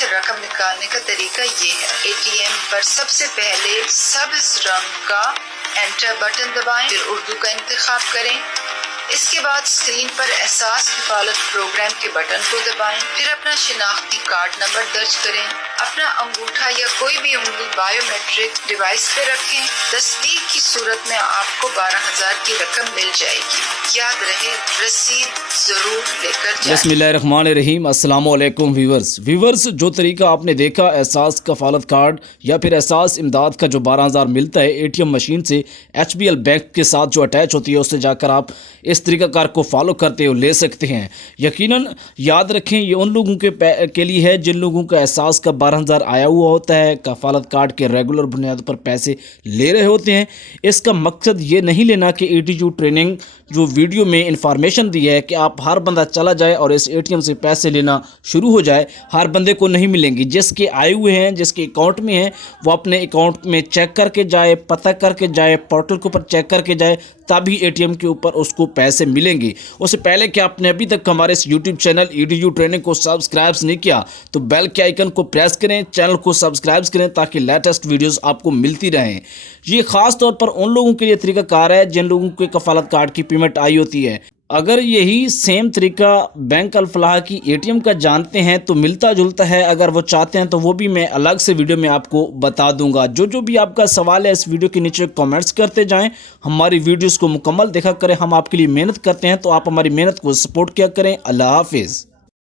سے رقم نکالنے کا طریقہ یہ ہے، اے ٹی ایم پر سب سے پہلے سبز رنگ کا انٹر بٹن دبائیں، پھر اردو کا انتخاب کریں۔ اس کے بعد اسکرین پر احساس کفالت پروگرام کے بٹن کو دبائیں، پھر اپنا شناختی کارڈ نمبر درج کریں، اپنا انگوٹھا یا کوئی بھی انگلی بایو میٹرک ڈیوائس پہ رکھیں۔ تصدیق کی صورت میں آپ کو 12,000 کی رقم مل جائے گی۔ یاد رہے رسید ضرور لے کر جائیں۔ بسم اللہ الرحمن الرحیم۔ السلام علیکم ویورز، جو طریقہ آپ نے دیکھا احساس کفالت کارڈ یا پھر احساس امداد کا جو 12,000 ملتا ہے اے ٹی ایم مشین سے ایچ بی ایل بینک کے ساتھ جو اٹیچ ہوتی ہے، اس سے جا کر آپ اس طریقہ کار کو فالو کرتے ہو لے سکتے ہیں۔ یقیناً یاد رکھیں یہ ان لوگوں کے لیے ہے جن لوگوں کا احساس کا 12,000 آیا ہوا ہوتا ہے، کفالت کارڈ کے ریگولر بنیاد پر پیسے لے رہے ہوتے ہیں۔ اس کا مقصد یہ نہیں لینا کہ ایٹیٹیوڈ ٹریننگ جو ویڈیو میں انفارمیشن دی ہے کہ آپ ہر بندہ چلا جائے اور اس اے ٹی ایم سے پیسے لینا شروع ہو جائے، ہر بندے کو نہیں ملیں گی۔ جس کے آئے ہوئے ہیں، جس کے اکاؤنٹ میں ہیں، وہ اپنے اکاؤنٹ میں چیک کر کے جائے، پتہ کر کے جائے، پورٹل کے اوپر چیک کر کے جائے، تبھی اے ٹی ایم کے اوپر اس کو پیسے ملیں گے۔ اس سے پہلے کہ آپ نے ابھی تک ہمارے اس یوٹیوب چینل ایٹیٹیوڈ ٹریننگ کو سبسکرائب نہیں کیا تو بیل کے آئیکن کو پریس کریں، چینل کو سبسکرائب کریں تاکہ لیٹسٹ ویڈیوز آپ کو ملتی رہیں۔ یہ خاص طور پر ان لوگوں کے لیے طریقہ کار ہے جن لوگوں کے کفالت کارڈ کی پیمنٹ آئی ہوتی ہے۔ اگر یہی سیم طریقہ بینک الفلاح کی اے ٹی ایم کا جانتے ہیں تو ملتا جلتا ہے، اگر وہ چاہتے ہیں تو وہ بھی میں الگ سے ویڈیو میں آپ کو بتا دوں گا۔ جو بھی آپ کا سوال ہے اس ویڈیو کے نیچے کامنٹس کرتے جائیں، ہماری ویڈیوز کو مکمل دیکھا کریں، ہم آپ کے لیے محنت کرتے ہیں تو آپ ہماری محنت کو سپورٹ کیا کریں۔ اللہ حافظ۔